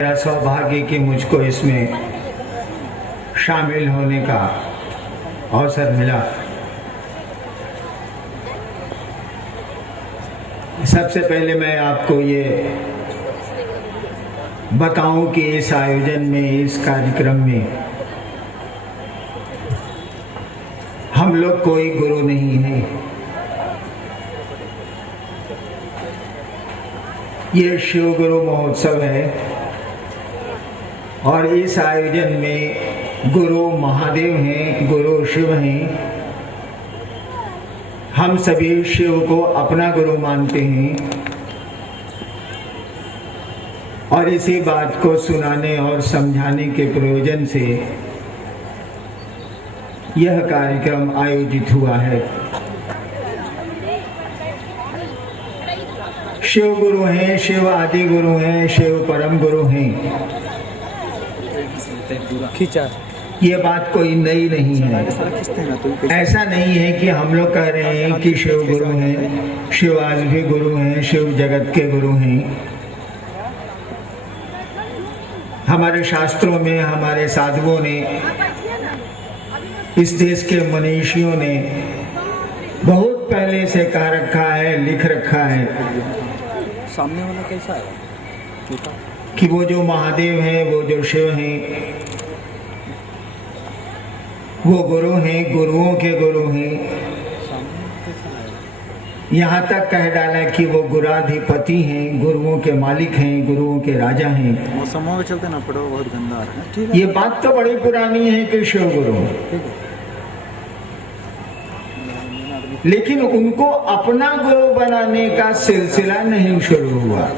मेरा सौभाग्य कि मुझको इसमें शामिल होने का अवसर मिला। सबसे पहले मैं आपको ये बताऊं कि इस आयोजन में, इस कार्यक्रम में हम लोग कोई गुरु नहीं है। ये शिव गुरु महोत्सव है और इस आयोजन में गुरु महादेव हैं, गुरु शिव हैं। हम सभी शिव को अपना गुरु मानते हैं और इसी बात को सुनाने और समझाने के प्रयोजन से यह कार्यक्रम आयोजित हुआ है। शिव गुरु हैं, शिव आदि गुरु हैं, शिव परम गुरु हैं। ये बात कोई नई नहीं है। ऐसा नहीं है कि हम लोग कह रहे हैं कि शिव गुरु हैं, शिव आज भी गुरु हैं, शिव जगत के गुरु हैं। हमारे शास्त्रों में, हमारे साधुओं ने, इस देश के मनीषियों ने बहुत पहले से कह रखा है, लिख रखा है सामने वाला कैसा है कि वो जो महादेव हैं, वो जो शिव हैं, वो गुरु हैं, गुरुओं के गुरु हैं। यहाँ तक कह डाला कि वो गुराधिपति हैं, गुरुओं के मालिक हैं, गुरुओं के राजा हैं। मौसम के चलते ना पड़ो, बहुत गंदा आ रहा है। ये बात तो बड़ी पुरानी है कि शिव गुरु, लेकिन उनको अपना गुरु बनाने का सिलसिला नहीं शुरू हुआ।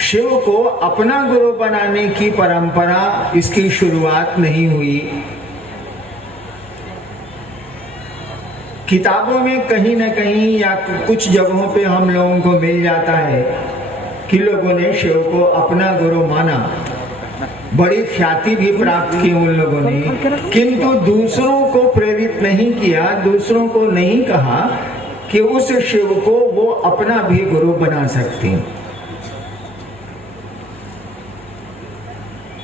शिव को अपना गुरु बनाने की परंपरा, इसकी शुरुआत नहीं हुई। किताबों में कहीं न कहीं या कुछ जगहों पे हम लोगों को मिल जाता है कि लोगों ने शिव को अपना गुरु माना, बड़ी ख्याति भी प्राप्त की उन लोगों ने, किंतु दूसरों को प्रेरित नहीं किया, दूसरों को नहीं कहा कि उस शिव को वो अपना भी गुरु बना सकते हैं।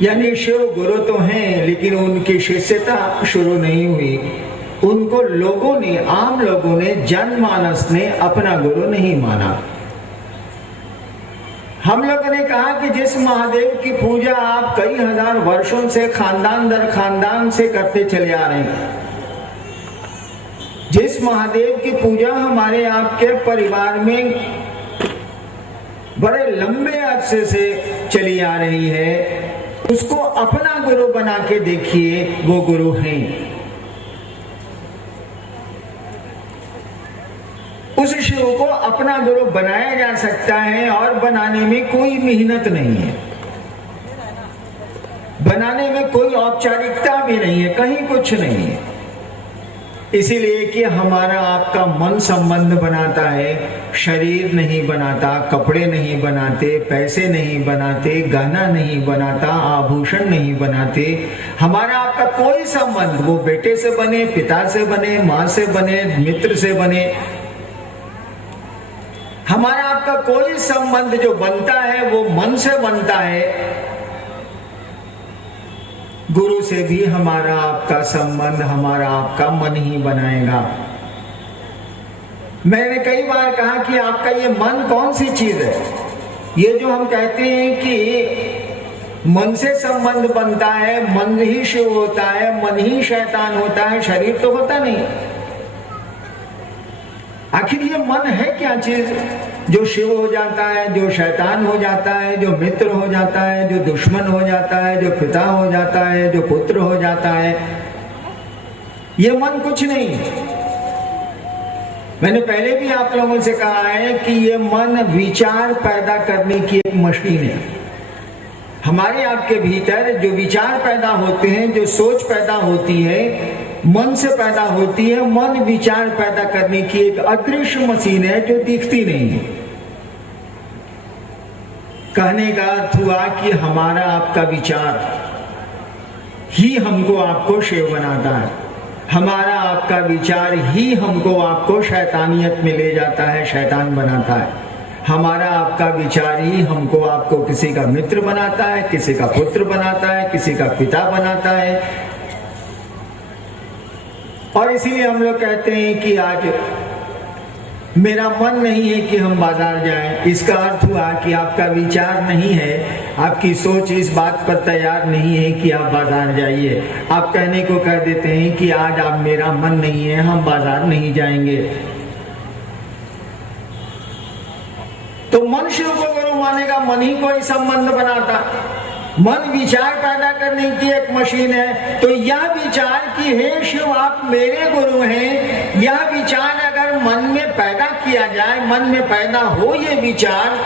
यानी शिव गुरु तो हैं, लेकिन उनकी शिष्यता शुरू नहीं हुई। उनको लोगों ने, आम लोगों ने, जनमानस ने अपना गुरु नहीं माना। हम लोगों ने कहा कि जिस महादेव की पूजा आप कई हजार वर्षों से खानदान दर खानदान से करते चले आ रहे हैं, जिस महादेव की पूजा हमारे आपके परिवार में बड़े लंबे अरसे से चली आ रही है, उसको अपना गुरु बना के देखिए, वो गुरु हैं। उस शिव को अपना गुरु बनाया जा सकता है और बनाने में कोई मेहनत नहीं है, बनाने में कोई औपचारिकता भी नहीं है, कहीं कुछ नहीं है। इसीलिए कि हमारा आपका मन संबंध बनाता है, शरीर नहीं बनाता, कपड़े नहीं बनाते, पैसे नहीं बनाते, गहना नहीं बनाता, आभूषण नहीं बनाते। हमारा आपका कोई संबंध, वो बेटे से बने, पिता से बने, माँ से बने, मित्र से बने, हमारा आपका कोई संबंध जो बनता है वो मन से बनता है। गुरु से भी हमारा आपका संबंध, हमारा आपका मन ही बनाएगा। मैंने कई बार कहा कि आपका ये मन कौन सी चीज है? ये जो हम कहते हैं कि मन से संबंध बनता है, मन ही शिव होता है, मन ही शैतान होता है, शरीर तो होता नहीं। आखिर ये मन है क्या चीज जो शिव हो जाता है, जो शैतान हो जाता है, जो मित्र हो जाता है, जो दुश्मन हो जाता है, जो पिता हो जाता है, जो पुत्र हो जाता है? ये मन कुछ नहीं। मैंने पहले भी आप लोगों से कहा है कि ये मन विचार पैदा करने की एक मशीन है। हमारे आपके भीतर जो विचार पैदा होते हैं, जो सोच पैदा होती है, मन से पैदा होती है। मन विचार पैदा करने की एक अदृश्य मशीन है जो दिखती नहीं है। कहने का अर्थ हुआ कि हमारा आपका विचार ही हमको आपको शिव बनाता है, हमारा आपका विचार ही हमको आपको शैतानियत में ले जाता है, शैतान बनाता है। हमारा आपका विचार ही हमको आपको किसी का मित्र बनाता है, किसी का पुत्र बनाता है, किसी का पिता बनाता है। और इसीलिए हम लोग कहते हैं कि आज मेरा मन नहीं है कि हम बाजार जाएं। इसका अर्थ हुआ कि आपका विचार नहीं है, आपकी सोच इस बात पर तैयार नहीं है कि आप बाजार जाइए। आप कहने को कह देते हैं कि आज आप मेरा मन नहीं है, हम बाजार नहीं जाएंगे। तो मन शिव को गुरु मानेगा, मन ही कोई संबंध बनाता। मन विचार पैदा करने की एक मशीन है। तो यह विचार कि हे शिव आप मेरे गुरु हैं, यह विचार अगर मन में पैदा किया जाए, मन में पैदा हो ये विचार,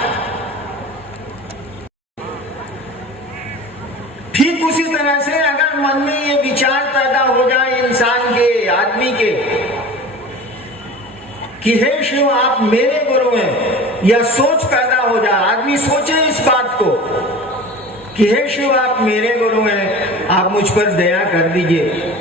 ठीक उसी तरह से अगर मन में ये विचार पैदा हो जाए इंसान के, आदमी के, कि हे शिव आप मेरे गुरु हैं, यह सोच पैदा हो जाए, आदमी सोचे इस बात को कि हे शिव आप मेरे गुरु हैं, आप मुझ पर दया कर दीजिए।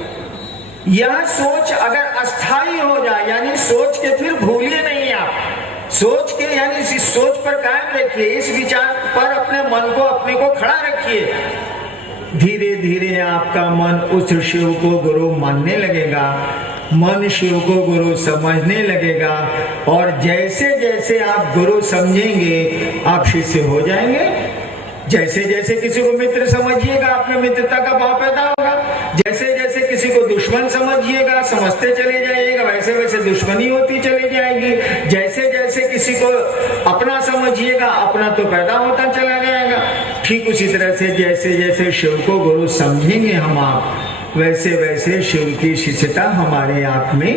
यह सोच अगर अस्थाई हो जाए, यानी सोच के फिर भूलिए नहीं, आप सोच के यानी इस सोच पर कायम रखिए, इस विचार पर अपने मन को, अपने को खड़ा रखिए। धीरे धीरे आपका मन उस शिव को गुरु मानने लगेगा, मन शिव को गुरु समझने लगेगा। और जैसे जैसे आप गुरु समझेंगे आप शिष्य हो जाएंगे। जैसे जैसे किसी को मित्र समझिएगा अपने मित्रता का भाव पैदा होगा, जैसे जैसे किसी को दुश्मन समझिएगा, समझते चले जाइएगा, वैसे वैसे दुश्मनी होती चली जाएगी। जैसे जैसे किसी को अपना समझिएगा, अपना तो पैदा होता चला जाएगा। ठीक उसी तरह से जैसे जैसे शिव को गुरु समझेंगे हम आप, वैसे वैसे शिव की शिष्यता हमारे आप में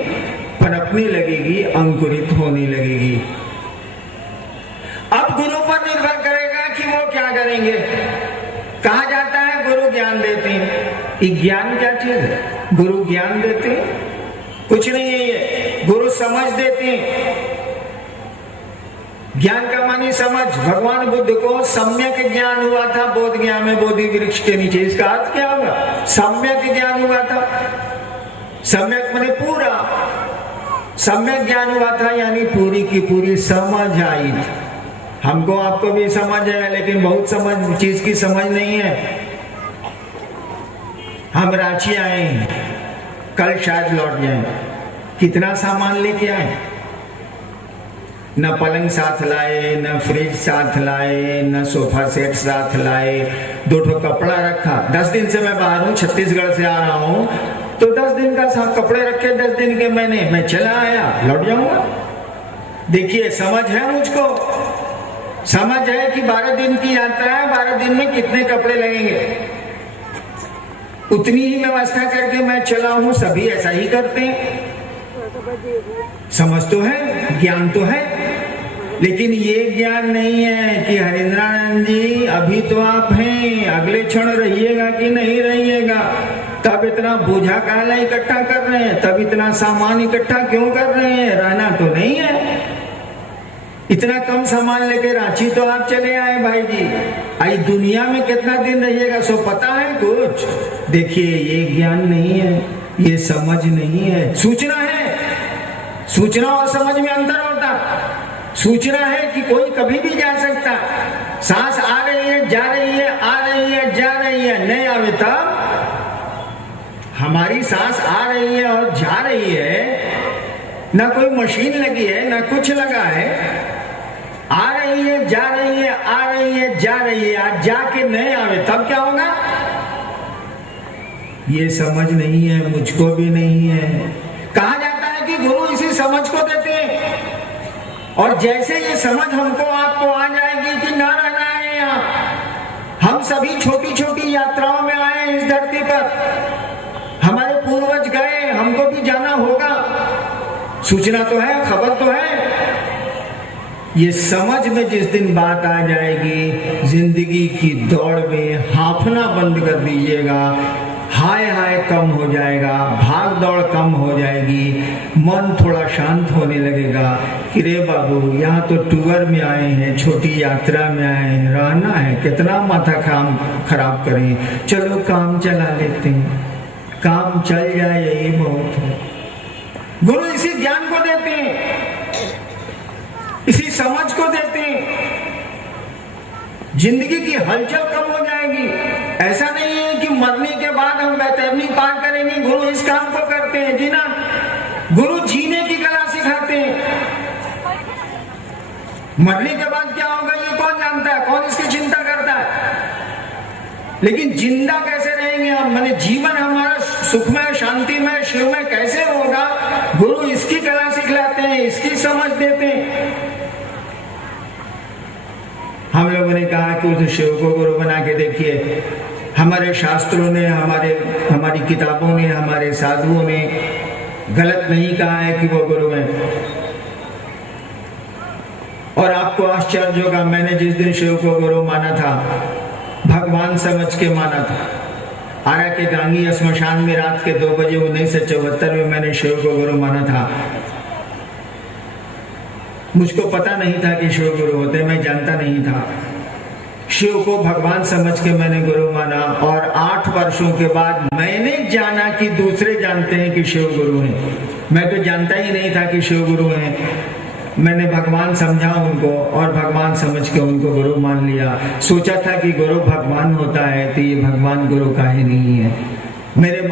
पनपने लगेगी, अंकुरित होने लगेगी। अब गुरु पर निर्भर करेगा कि वो क्या करेंगे। कहा जाता है गुरु ज्ञान देते हैं। ज्ञान क्या चीज है? गुरु ज्ञान देते हैं कुछ नहीं है, ये गुरु समझ देते हैं। ज्ञान का मानी समझ। भगवान बुद्ध को सम्यक ज्ञान हुआ था बोध ज्ञान में, बोधि वृक्ष के नीचे। इसका अर्थ क्या होगा? सम्यक ज्ञान हुआ था। सम्यक माने पूरा, सम्यक ज्ञान हुआ था यानी पूरी की पूरी समझ आई। हमको आपको भी समझ है, लेकिन बहुत समझ चीज की समझ नहीं है। हम रांची आए हैं, कल शायद लौट जाए। कितना सामान लेके आए? न पलंग साथ लाए, न फ्रिज साथ लाए, न सोफा सेट साथ लाए, 2 ठो कपड़ा रखा। 10 दिन से मैं बाहर हूँ, छत्तीसगढ़ से आ रहा हूँ, तो 10 दिन का साथ कपड़े रखे, 10 दिन के मैं चला आया, लौट जाऊंगा। देखिए समझ है मुझको, समझ है कि 12 दिन की यात्रा है, 12 दिन में कितने कपड़े लगेंगे, उतनी ही व्यवस्था करके मैं चला हूं। सभी ऐसा ही करते हैं। समझ तो है, ज्ञान तो है, लेकिन ये ज्ञान नहीं है कि हरिंद्रानंद जी अभी तो आप हैं, अगले क्षण रहिएगा कि नहीं रहिएगा, तब इतना बोझा काला इकट्ठा कर रहे हैं, तब इतना सामान इकट्ठा क्यों कर रहे हैं? रहना तो नहीं है। इतना कम सामान लेके रांची तो आप चले आए भाई जी, आई दुनिया में कितना दिन रहिएगा सो पता है कुछ? देखिए ये ज्ञान नहीं है, ये समझ नहीं है। सूचना है, सूचना और समझ में अंतर होता। सूचना है कि कोई कभी भी जा सकता, सांस आ रही है, जा रही है, आ रही है, जा रही है, नहीं आवे तब। हमारी सांस आ रही है और जा रही है, ना कोई मशीन लगी है, ना कुछ लगा है, आ रही है, जा रही है, आ रही है, जा रही है, आज जाके नहीं आवे तब क्या होगा? ये समझ नहीं है, मुझको भी नहीं है। कहा जाता है कि गुरु इसी समझ को देते हैं, और जैसे ये समझ हमको आपको आ जाएगी कि ना रहना है यहाँ, हम सभी छोटी छोटी यात्राओं में आए इस धरती पर, हमारे पूर्वज गए, हमको भी जाना होगा। सूचना तो है, खबर तो है। ये समझ में जिस दिन बात आ जाएगी, जिंदगी की दौड़ में हांफना बंद कर दीजिएगा, हाय हाय कम हो जाएगा, भाग दौड़ कम हो जाएगी, मन थोड़ा शांत होने लगेगा कि रे बाबू यहाँ तो टूर में आए हैं, छोटी यात्रा में आए हैं, रहना है, कितना माथा काम खराब करें, चलो काम चला लेते हैं, काम चल जाए यही बहुत है। गुरु इसी ज्ञान को देते हैं। इसी समझ को देते हैं, जिंदगी की हलचल कम हो जाएगी। ऐसा नहीं है कि मरने के बाद हम बैतरनी पार करेंगे, गुरु इस काम को करते हैं जी ना। गुरु जीने की कला सिखाते हैं। मरने के बाद क्या होगा ये कौन जानता है, कौन इसकी चिंता करता है। लेकिन जिंदा कैसे रहेंगे हम, माने जीवन हमारा सुखमय, शांतिमय, शिवमय कैसे होगा, गुरु इसकी कला सिखलाते हैं, इसकी समझ देते हैं। हम लोगों ने कहा कि उस शिव को गुरु बना के देखिए। हमारे शास्त्रों ने, हमारी किताबों ने, हमारे साधुओं ने गलत नहीं कहा है कि वो गुरु हैं। और आपको आश्चर्य होगा, मैंने जिस दिन शिव को गुरु माना था, भगवान समझ के माना था। आरा के गांगी श्मशान में रात के 2 बजे 1974 में मैंने शिव को गुरु माना था। मुझको पता नहीं था कि शिव गुरु होते, मैं जानता नहीं था। शिव को भगवान समझ के मैंने गुरु माना, और 8 वर्षों के बाद मैंने जाना कि दूसरे जानते हैं कि शिव गुरु हैं। मैं तो जानता ही नहीं था कि शिव गुरु हैं। मैंने भगवान समझा उनको, और भगवान समझ के उनको गुरु मान लिया। सोचा था कि गुरु भगवान होता है, तो ये भगवान गुरु काहे नहीं है।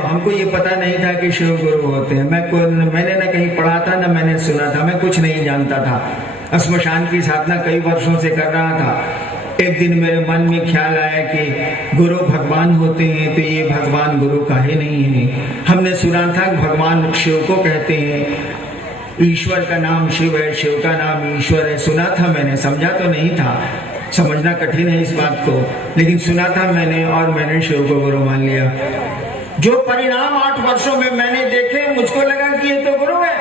हमको ये पता नहीं था कि शिव गुरु होते हैं। मैंने ना कहीं पढ़ा था, ना मैंने सुना था, मैं कुछ नहीं जानता था। श्मशान की साधना कई वर्षों से कर रहा था। एक दिन मेरे मन में ख्याल आया कि गुरु भगवान होते हैं, तो ये भगवान गुरु काहे नहीं है। हमने सुना था भगवान शिव को कहते हैं, ईश्वर का नाम शिव है, शिव का नाम ईश्वर है। सुना था मैंने, समझा तो नहीं था, समझना कठिन है इस बात को, लेकिन सुना था मैंने, और मैंने शिव को गुरु मान लिया। जो परिणाम 8 वर्षों में मैंने देखे, मुझको लगा कि ये तो गुरु है,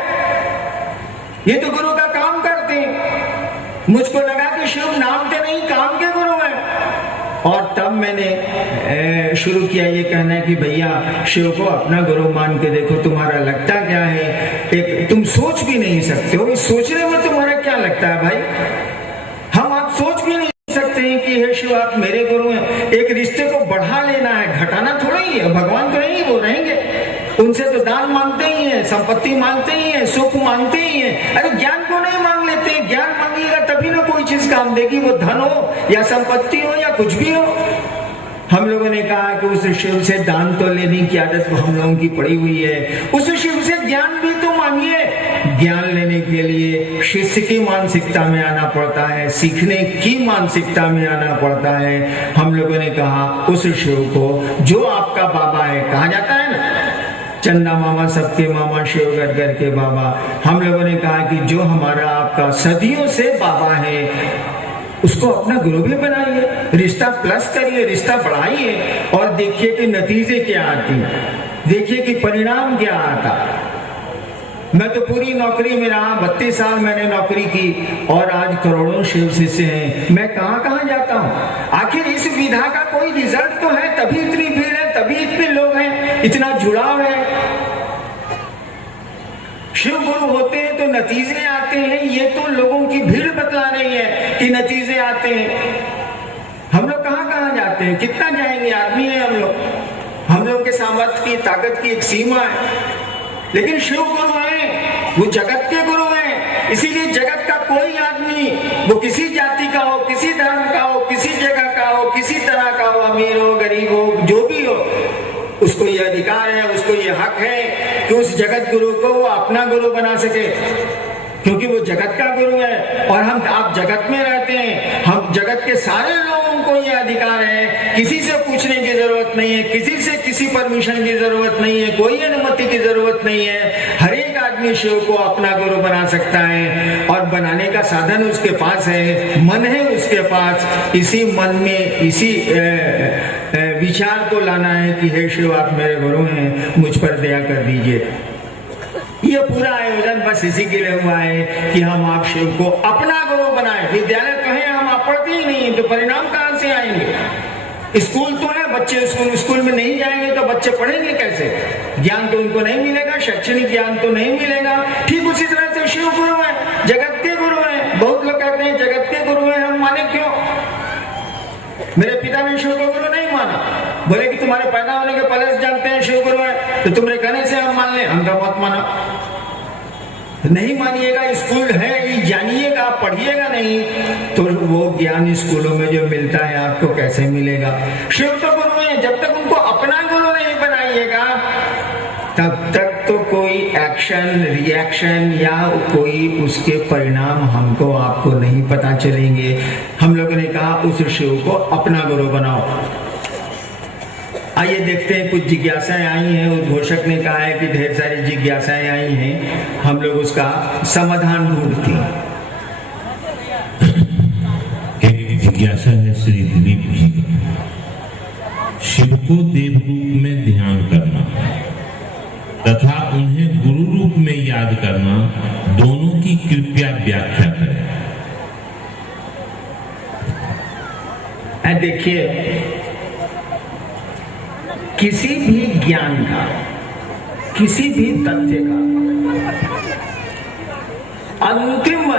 ये तो गुरु का काम करते हैं। मुझको लगा कि शिव नाम के नहीं, काम के गुरु है। और तब मैंने शुरू किया ये कहना है कि भैया शिव को अपना गुरु मान के देखो, तुम्हारा लगता क्या है। एक तुम सोच भी नहीं सकते हो, इस सोचने में तुम्हारा क्या लगता है भाई। हम आप सोच भी नहीं सकते हैं कि हे शिव आप मेरे गुरु हैं। एक रिश्ते को बढ़ा लेना है, घटाना थोड़ा ही है। भगवान तो नहीं, वो रहेंगे, उनसे तो दान मांगते ही है, संपत्ति मांगते ही है, सुख मांगते ही है। अरे ज्ञान को नहीं मांग लेते, ज्ञान मांगिएगा तभी ना कोई चीज काम देगी, वो धन हो या संपत्ति हो या कुछ भी हो। हम लोगों ने कहा कि उस शिव से दान तो लेने की आदत हम लोगों की पड़ी हुई है, उस शिव से ज्ञान भी तो मांगिए। ज्ञान लेने के लिए शिष्य की मानसिकता में आना पड़ता है, सीखने की मानसिकता में आना पड़ता है। हम लोगों ने कहा उस शिव को जो आपका बाबा है, कहा जाता है ना चंदा मामा सबके मामा, शिव गढ़ के बाबा। हम लोगों ने कहा कि जो हमारा आपका सदियों से बाबा है, उसको अपना गुरु भी बनाइए, रिश्ता प्लस करिए, रिश्ता बढ़ाइए, और देखिए कि नतीजे क्या आते हैं, देखिए कि परिणाम क्या आता। मैं तो पूरी नौकरी में रहा, 32 साल मैंने नौकरी की, और आज करोड़ों शिव शिष्य हैं। मैं कहाँ कहाँ जाता हूँ। आखिर इस विधा का कोई रिजल्ट तो है, तभी इतनी भीड़ है, तभी इतने लोग हैं, इतना जुड़ाव है। शिव गुरु होते हैं तो नतीजे आते हैं, ये तो लोगों की भीड़ बतला रही है कि नतीजे आते हैं। हम लोग कहाँ कहाँ जाते हैं, कितना जाएंगे, आदमी है हम लोग के सामर्थ्य की, ताकत की एक सीमा है। लेकिन शिव गुरु हैं, वो जगत के गुरु हैं। इसीलिए जगत का कोई आदमी, वो किसी जाति का हो, किसी धर्म का हो, किसी जगह का हो, किसी तरह का हो, अमीर हो, गरीब हो, जो भी हो, उसको ये अधिकार है, उसको ये हक है कि उस जगत गुरु को वो अपना गुरु बना सके, क्योंकि वो जगत का गुरु है। और आप जगत में रहते हैं, हम जगत के सारे लोगों को ये अधिकार है, किसी से पूछने की जरूरत नहीं है, किसी से किसी परमिशन की जरूरत नहीं है, कोई अनुमति की जरूरत नहीं है। हर एक आदमी शिव को अपना गुरु बना सकता है, और बनाने का साधन उसके पास है, मन है उसके पास। इसी मन में इसी विचार को लाना है कि हे शिव आप मेरे गुरु हैं, मुझ पर दया कर दीजिए। ये पूरा आयोजन बस इसी के लिए हुआ है कि हम आप शिव को अपना गुरु बनाएं। विद्यालय कहें हम आप पढ़ते ही नहीं, तो परिणाम कहां से आएंगे। स्कूल तो है, बच्चे स्कूल में नहीं जाएंगे तो बच्चे पढ़ेंगे कैसे। ज्ञान तो उनको नहीं मिलेगा, शैक्षणिक ज्ञान तो नहीं मिलेगा। ठीक उसी तरह से शिव गुरु है, जगत के गुरु है। बहुत लोग कहते हैं जगत के गुरु है, हम माने क्यों। मेरे पिता ने शिव को गुरु नहीं माना, बोले कि तुम्हारे पैदा होने के पहले से जानते हैं शिव गुरु है, तो तुम्हारे कहने से हम मान लें, हमका मत माना। नहीं मानिएगा, स्कूल है ये जानिएगा, पढ़िएगा नहीं तो वो ज्ञान स्कूलों में जो मिलता है आपको कैसे मिलेगा। शिव तो गुरु है, जब तक उनको अपना गुरु नहीं बनाइएगा तब तक तो कोई एक्शन रिएक्शन या कोई उसके परिणाम हमको आपको नहीं पता चलेंगे। हम लोगों ने कहा उस शिव को अपना गुरु बनाओ। आइए देखते हैं, कुछ जिज्ञासाएं आई हैं। उद्घोषक ने कहा है कि ढेर सारी जिज्ञासाएं आई हैं, हम लोग उसका समाधान ढूंढते हैं। एक जिज्ञासा है श्री दिलीप जी की, शिव को देव रूप में ध्यान करना तथा उन्हें गुरु रूप में याद करना, दोनों की कृपया व्याख्या करें। देखिए, किसी भी ज्ञान का, किसी भी तथ्य का अंतिम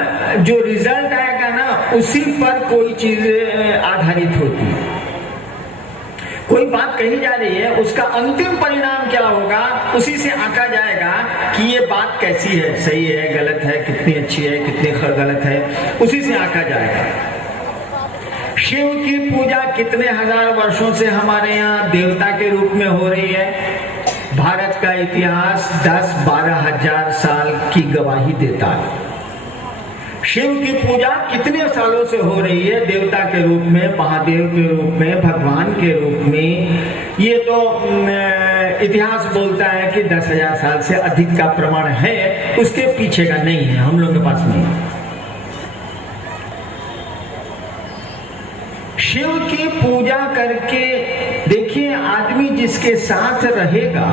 जो रिजल्ट आएगा ना, उसी पर कोई चीज आधारित होती है। कोई बात कही जा रही है, उसका अंतिम परिणाम क्या होगा उसी से आंका जाएगा कि ये बात कैसी है, सही है, गलत है, कितनी अच्छी है, कितनी गलत है, उसी से आंका जाएगा। शिव की पूजा कितने हजार वर्षों से हमारे यहाँ देवता के रूप में हो रही है? भारत का इतिहास 10-12 हजार साल की गवाही देता है। शिव की पूजा कितने सालों से हो रही है देवता के रूप में, महादेव के रूप में, भगवान के रूप में? ये तो इतिहास बोलता है कि 10,000 साल से अधिक का प्रमाण है, उसके पीछे का नहीं है, हम लोग के पास नहीं है। शिव की पूजा करके देखिए, आदमी जिसके साथ रहेगा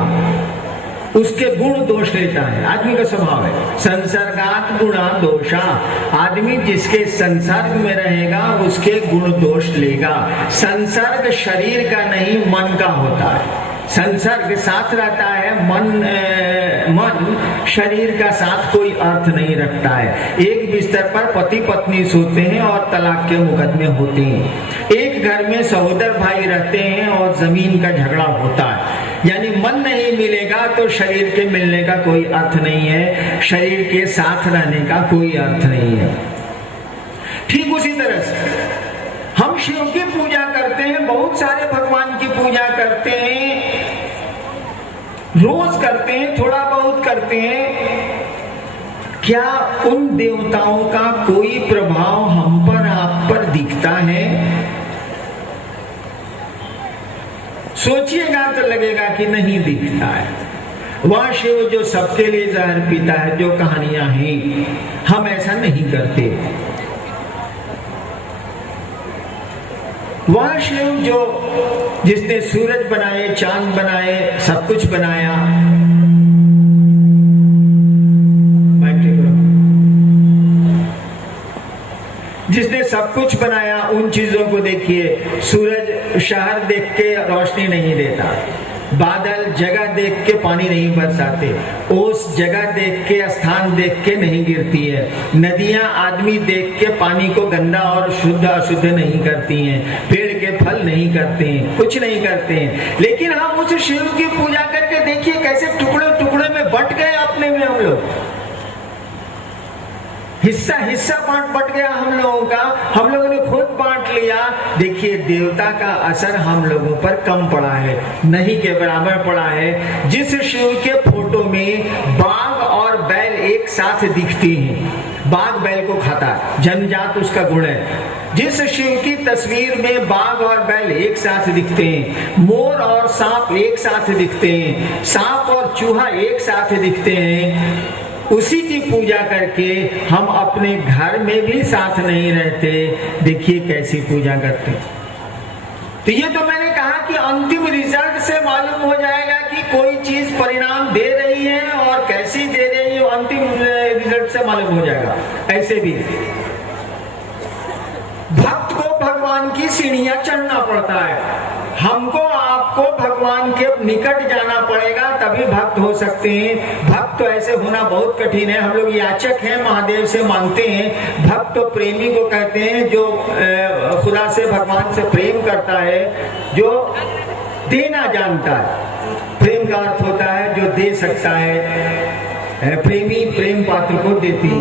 उसके गुण दोष लेता है, आदमी का स्वभाव है। संसर्गात गुणा दोषा, आदमी जिसके संसर्ग में रहेगा उसके गुण दोष लेगा। संसर्ग शरीर का नहीं मन का होता है, संसर्ग साथ रहता है, मन शरीर का साथ कोई अर्थ नहीं रखता है। एक बिस्तर पर पति पत्नी सोते हैं और तलाक के मुकदमे होते हैं। एक घर में सहोदर भाई रहते हैं और जमीन का झगड़ा होता है। यानी मन नहीं मिलेगा तो शरीर के मिलने का कोई अर्थ नहीं है, शरीर के साथ रहने का कोई अर्थ नहीं है। ठीक उसी तरह से हम शिव की पूजा करते हैं, बहुत सारे भगवान की पूजा करते हैं, रोज करते हैं, थोड़ा बहुत करते हैं। क्या उन देवताओं का कोई प्रभाव हम पर, आप पर दिखता है? सोचिएगा तो लगेगा कि नहीं दिखता है। वह शिव जो सबके लिए जहर पीता है, जो कहानियां हैं, हम ऐसा नहीं करते। वह शिव जो जिसने सूरज बनाए, चांद बनाए, सब कुछ बनाया, जिसने सब कुछ बनाया, उन चीजों को देखिए। सूरज शहर देख के रोशनी नहीं देता, बादल जगह देख के पानी नहीं बरसाते, ओस जगह देख के, स्थान देख के नहीं गिरती है, नदियां आदमी देख के पानी को गंदा और शुद्ध अशुद्ध नहीं करती हैं, पेड़ के फल नहीं करते हैं, कुछ नहीं करते हैं। लेकिन हम उस शिव की पूजा करके देखिए कैसे टुकड़े टुकड़े में बट गए अपने में। हम लोग हिस्सा हिस्सा बट गया हम लोगों का, हम लोगों ने खुद बांट लिया। देखिए, देवता का असर हम लोगों पर कम पड़ा है, नहीं के बराबर पड़ा है। जिस शिव के फोटो में बाघ और बैल एक साथ दिखती हैं, बाघ बैल को खाता है, जन्मजात उसका गुण है। जिस शिव की तस्वीर में बाघ और बैल एक साथ दिखते हैं, मोर और सांप एक साथ दिखते हैं, सांप और चूहा एक साथ दिखते हैं, उसी की पूजा करके हम अपने घर में भी साथ नहीं रहते। देखिए कैसी पूजा करते। तो ये तो मैंने कहा कि अंतिम रिजल्ट से मालूम हो जाएगा कि कोई चीज परिणाम दे रही है और कैसी दे रही है, अंतिम रिजल्ट से मालूम हो जाएगा। ऐसे भी भक्त को भगवान की सीढ़ियां चढ़ना पड़ता है। हमको आपको भगवान के निकट जाना पड़ेगा, तभी भक्त हो सकते हैं। भक्त तो ऐसे होना बहुत कठिन है। हम लोग याचक हैं, महादेव से मांगते हैं। भक्त तो प्रेमी को कहते हैं, जो खुदा से, भगवान से प्रेम करता है, जो देना जानता है। प्रेम का अर्थ होता है जो दे सकता है। प्रेमी प्रेम पात्र को देती है।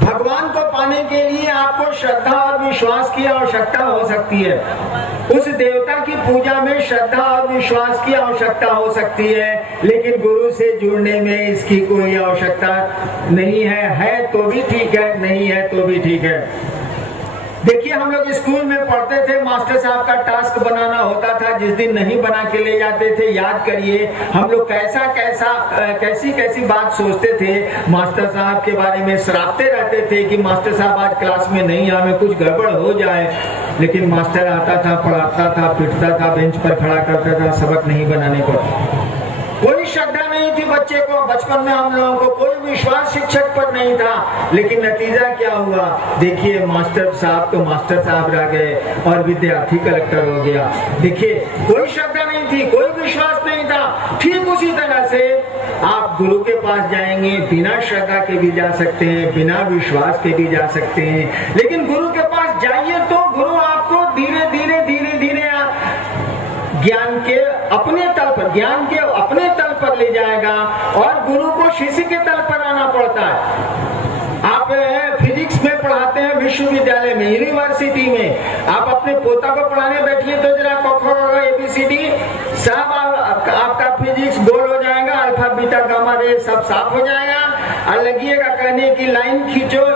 भगवान को पाने के लिए आपको श्रद्धा और विश्वास की आवश्यकता हो सकती है। उस देवता की पूजा में श्रद्धा और विश्वास की आवश्यकता हो सकती है, लेकिन गुरु से जुड़ने में इसकी कोई आवश्यकता नहीं है तो भी ठीक है, नहीं है तो भी ठीक है। देखिए, हम लोग स्कूल में पढ़ते थे, मास्टर साहब का टास्क बनाना होता था, जिस दिन नहीं बना के ले जाते थे, याद करिए हम लोग कैसी कैसी बात सोचते थे, मास्टर साहब के बारे में सराहते रहते थे कि मास्टर साहब आज क्लास में नहीं, हमें कुछ गड़बड़ हो जाए। लेकिन मास्टर आता था, पढ़ाता था, पिटता था, बेंच पर खड़ा करता था, सबक नहीं बनाने को। कोई श्रद्धा नहीं थी बच्चे को, बचपन में हम लोगों को कोई विश्वास शिक्षक पर नहीं था, लेकिन नतीजा क्या हुआ? देखिए, मास्टर साहब तो मास्टर साहब रह गए और विद्यार्थी कलेक्टर हो गया। देखिए, कोई श्रद्धा नहीं थी, कोई विश्वास नहीं था। ठीक उसी तरह से आप गुरु के पास जाएंगे, बिना श्रद्धा के भी जा सकते हैं, बिना विश्वास के भी जा सकते हैं, लेकिन गुरु के पास जाइए तो गुरु आपको धीरे धीरे ज्ञान के अपने तल पर ले जाएगा, और गुरु को शिष्य के तल पर आना पड़ता है। आप फिजिक्स में पढ़ाते हैं विश्वविद्यालय में, यूनिवर्सिटी में, आप अपने पोता को पढ़ाने बैठिए तो जरा ABCD सब आपका फिजिक्स गोल हो जाएगा, अल्फा बीटा गामा रे सब साफ हो जाएगा। और लगिएगा कहने की लाइन खींचो,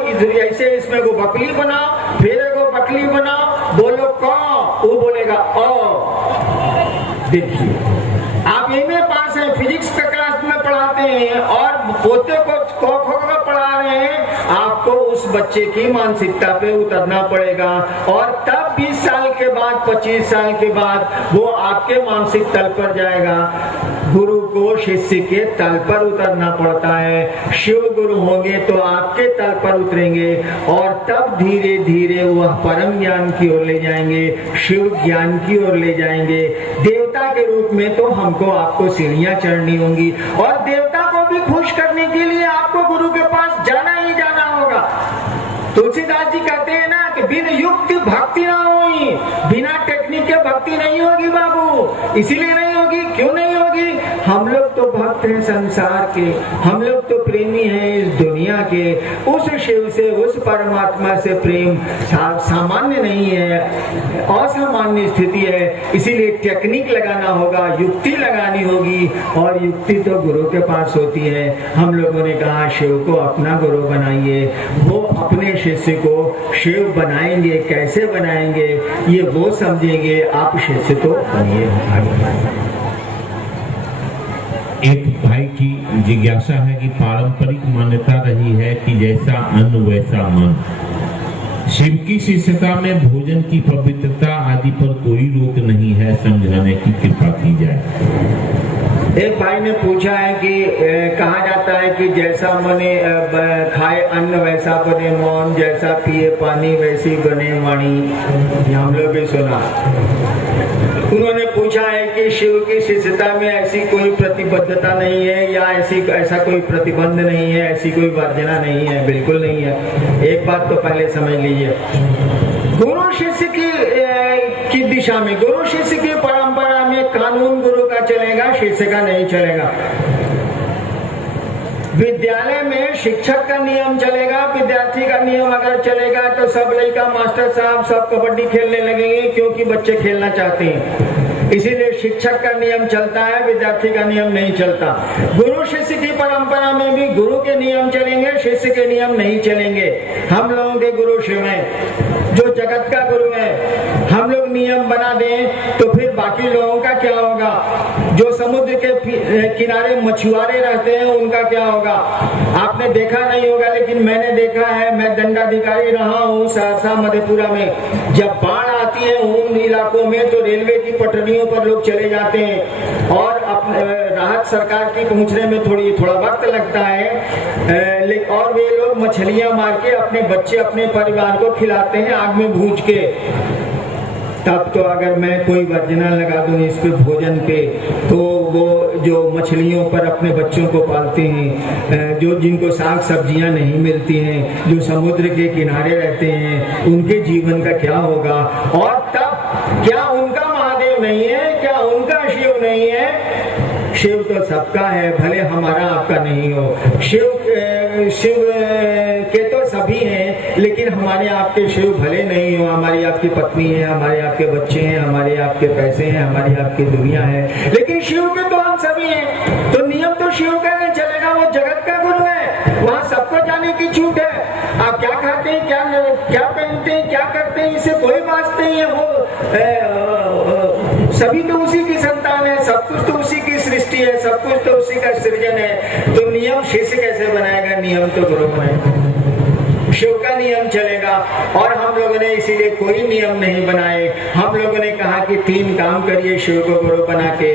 ऐसे इसमें वो बकली बनाओ, फिर वो बकली बनाओ, बोलो क, वो बोलेगा अ। देखिए, आप एमए पास हैं, फिजिक्स का क्लास में पढ़ाते हैं और पोते को पढ़ा रहे हैं, आपको उस बच्चे की मानसिकता पे उतरना पड़ेगा, और तब 20 साल के बाद, 25 साल के बाद वो आपके मानसिक तल पर जाएगा। गुरु को शिष्य के तल पर उतरना पड़ता है। शिव गुरु होंगे तो आपके तल पर उतरेंगे, और तब धीरे धीरे वह परम ज्ञान की ओर ले जाएंगे, शिव ज्ञान की ओर ले जाएंगे। देवता के रूप में तो हमको आपको सीढ़ियां चढ़नी होंगी, और देवता को भी खुश करने के लिए आपको गुरु के पास जाना ही जाना होगा। तुलसीदास जी कहते हैं ना कि बिन युक्त भक्ति ना होगी, बिना टेक्निक के भक्ति नहीं होगी बाबू। इसीलिए नहीं होगी, क्यों नहीं होगी? हम लोग तो भक्त हैं संसार के, हम लोग तो प्रेमी हैं इस दुनिया के। उस शिव से, उस परमात्मा से प्रेम सामान्य नहीं है, असामान्य स्थिति है। इसीलिए टेक्निक लगाना होगा, युक्ति लगानी होगी, और युक्ति तो गुरु के पास होती है। हम लोगों ने कहा शिव को अपना गुरु बनाइए, वो अपने शिष्य को शिव बनाएंगे। कैसे बनाएंगे ये वो समझेंगे, आप शिष्य तो बनिए। एक भाई की जिज्ञासा है कि पारंपरिक मान्यता रही है कि जैसा अन्न वैसा मन। शिव की शिष्यता में भोजन की पवित्रता आदि पर कोई रोक नहीं है, समझाने की कृपा की जाए। एक भाई ने पूछा है कि कहा जाता है कि जैसा मने खाए अन्न वैसा बने मौन, जैसा पिए पानी वैसी बने वाणी। ये हम लोग भी सुना। उन्होंने पूछा है कि शिव की शिष्यता में ऐसी कोई प्रतिबद्धता नहीं है, या ऐसा कोई प्रतिबंध नहीं है, ऐसी कोई वर्जना नहीं है। बिल्कुल नहीं है। एक बात तो पहले समझ लीजिए, गुरु शिष्य की दिशा में, गुरु शिष्य की परंपरा में कानून गुरु का चलेगा, शिष्य का नहीं चलेगा। विद्यालय में शिक्षक का नियम चलेगा, विद्यार्थी का नियम अगर चलेगा तो सब लड़का मास्टर साहब सब कबड्डी खेलने लगेंगे, क्योंकि बच्चे खेलना चाहते हैं। इसीलिए शिक्षक का नियम चलता है, विद्यार्थी का नियम नहीं चलता। गुरु शिष्य की परंपरा में भी गुरु के नियम चलेंगे, शिष्य के नियम नहीं चलेंगे। हम लोगों के गुरु शिव हैं, जो जगत का गुरु है। हम लोग नियम बना दें तो फिर बाकी लोगों का क्या होगा? जो समुद्र के किनारे मछुआरे रहते हैं उनका क्या होगा? आपने देखा नहीं होगा, लेकिन मैंने देखा है। मैं दंडाधिकारी रहा हूँ सहरसा मधेपुरा में। जब बाढ़ आती है उन इलाकों में तो रेलवे की पटरियों पर लोग चले जाते हैं, और राहत सरकार की पहुंचने में थोड़ा वक्त लगता है, और वे लोग मछलियां मार के अपने बच्चे, अपने परिवार को खिलाते हैं आग में भूज के। तब तो अगर मैं कोई वर्जना लगा दूं इस पे भोजन पे, तो वो जो मछलियों पर अपने बच्चों को पालते हैं, जो जिनको साग सब्जियां नहीं मिलती हैं, जो समुद्र के किनारे रहते हैं, उनके जीवन का क्या होगा? और तब क्या उनका महादेव नहीं है? क्या उनका शिव नहीं है? शिव तो सबका है, भले हमारा आपका नहीं हो। शिव के तो सभी हैं, लेकिन हमारे आपके शिव भले नहीं हो। हमारी आपकी पत्नी है, हमारे आपके बच्चे हैं, हमारे आपके पैसे हैं, हमारी आपकी दुनिया है, लेकिन शिव के तो हम सभी हैं। तो नियम तो शिव का नहीं चलेगा, वो जगत का गुरु है, वहाँ सबको जाने की छूट है। आप क्या खाते हैं, क्या पहनते हैं, क्या करते हैं, इससे कोई बात नहीं है। वो सभी तो उसी की संतान है, सब कुछ तो उसी की सृष्टि है, सब कुछ तो उसी का सृजन है। तो नियम शिष्य कैसे बनाएगा? नियम तो गुरु बनाएगा, शिव का नियम चलेगा। और हम लोगों ने इसीलिए कोई नियम नहीं बनाए। हम लोगों ने कहा कि 3 काम करिए शिव को गुरु बना के,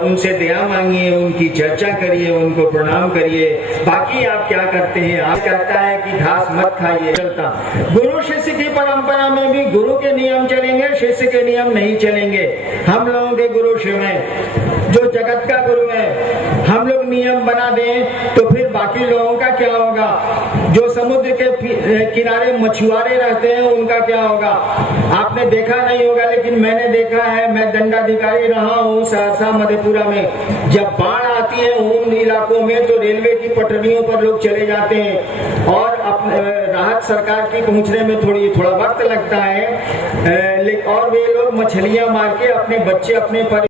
उनसे दया मांगिए, उनकी चर्चा करिए, उनको प्रणाम करिए। बाकी आप क्या करते हैं? आप कहता है कि घास मत खाइए, चलता। गुरु शिष्य की परंपरा में भी गुरु के नियम चलेंगे, शिष्य के नियम नहीं चलेंगे। हम लोगों के गुरु शिव हैं, जो जगत का गुरु है। हम लोग नियम बना दें तो फिर बाकी लोगों का क्या होगा? जो समुद्र के किनारे मछुआरे रहते हैं, उनका क्या होगा? आपने देखा नहीं होगा, लेकिन मैंने देखा है। मैं दंडाधिकारी रहा हूँ सहरसा मधेपुरा में। जब बाढ़ आती है उन इलाकों में, तो रेलवे की पटरियों पर लोग चले जाते हैं, और राहत सरकार की पहुंचने में थोड़ा वक्त लगता है, और वे लोग मछलियां मार के अपने बच्चे, अपने